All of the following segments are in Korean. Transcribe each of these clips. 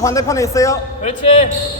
반대편에 있어요. 그렇지.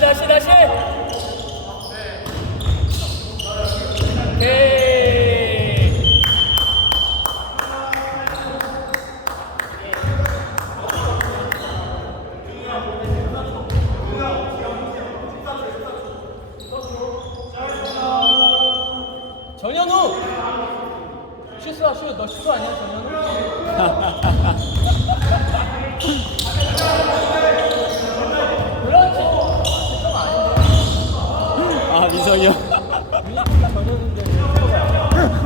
다시 다시 다시 오케이 전현우 슛 쏴, 슛. 너 슛도 아니야, 전현우?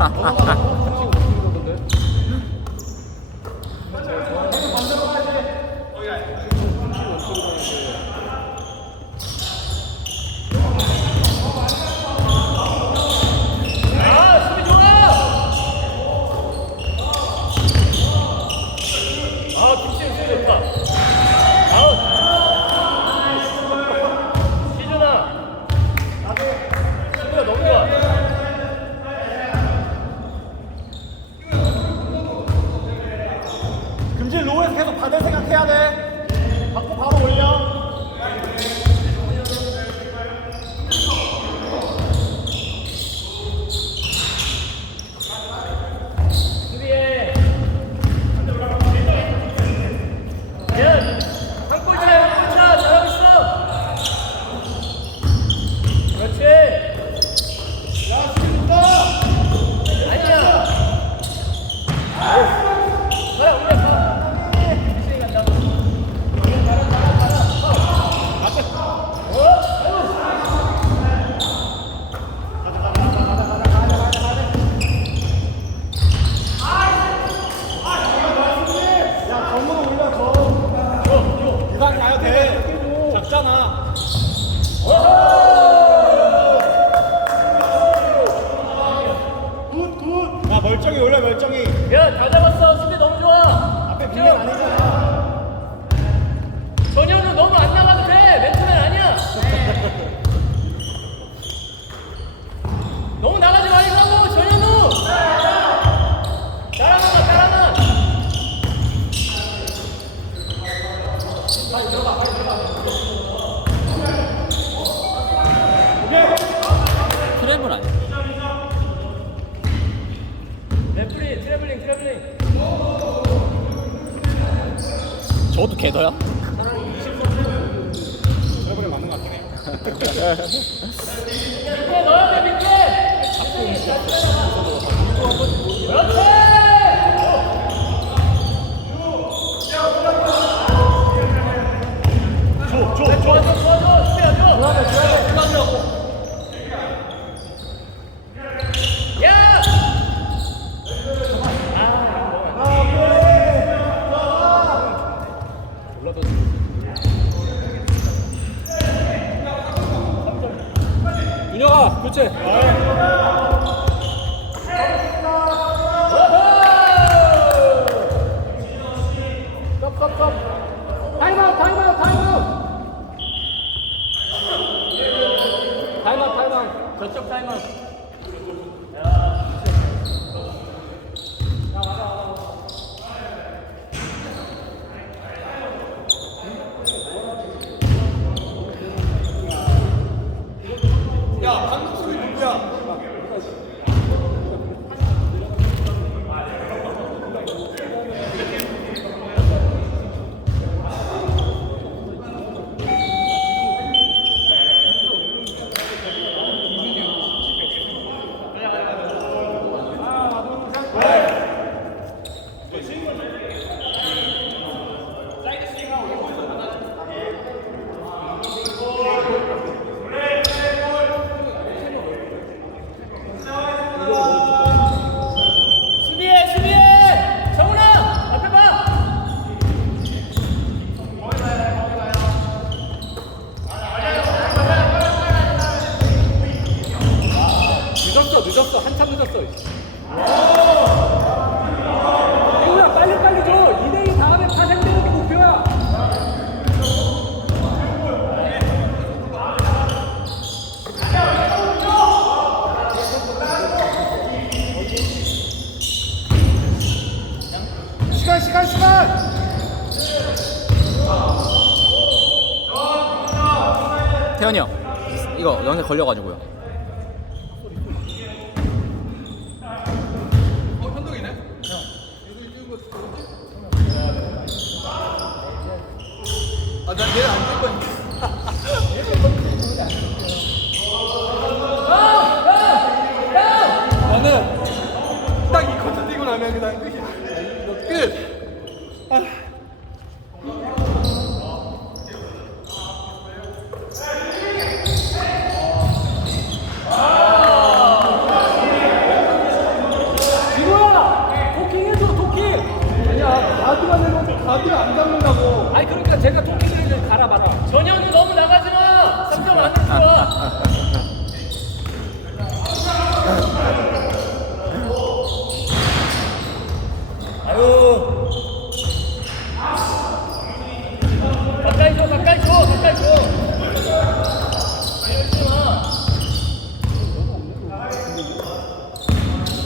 ハハハ。张能 저것도 개더야? 저번에 맞는 것 같긴 해. 밑에 저한테 걸려가지고요. 아, 나 얘는 안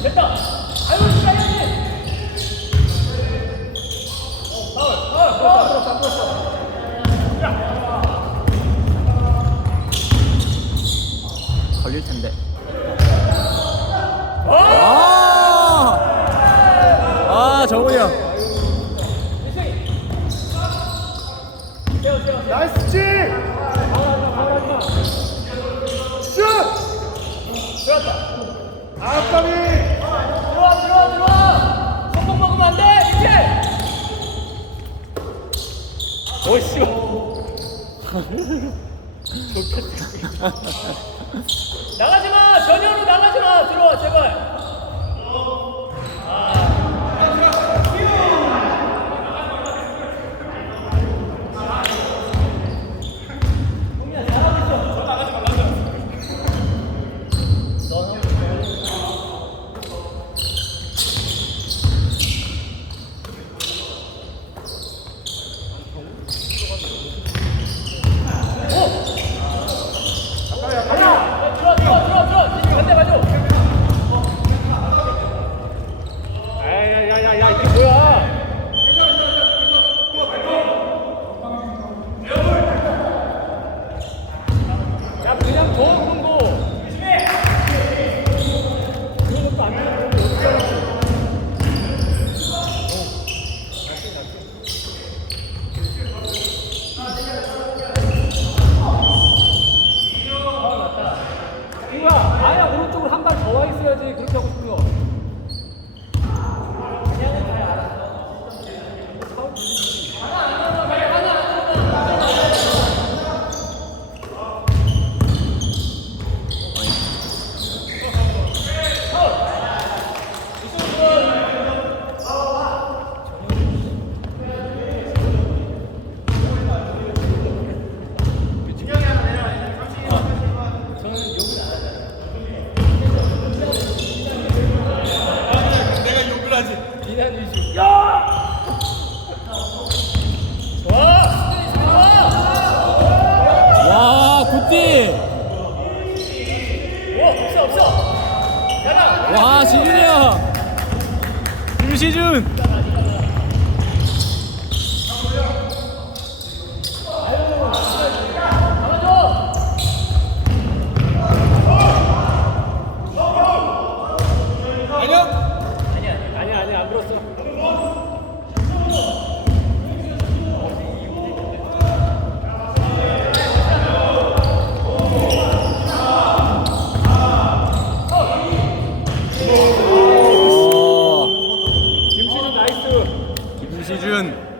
됐다. 아유, 시간이 걸릴 들어와 들어와. 성공 먹으면 안돼. 이렇게. 어이씨. 나가지마. 전혀로 나가지마. 들어와 제발. 오른쪽으로 한 발 더 와 있어야지 그렇게 하고 싶어요. 높이. 없어 없어. 와 지준이야. 김시준. 안녕.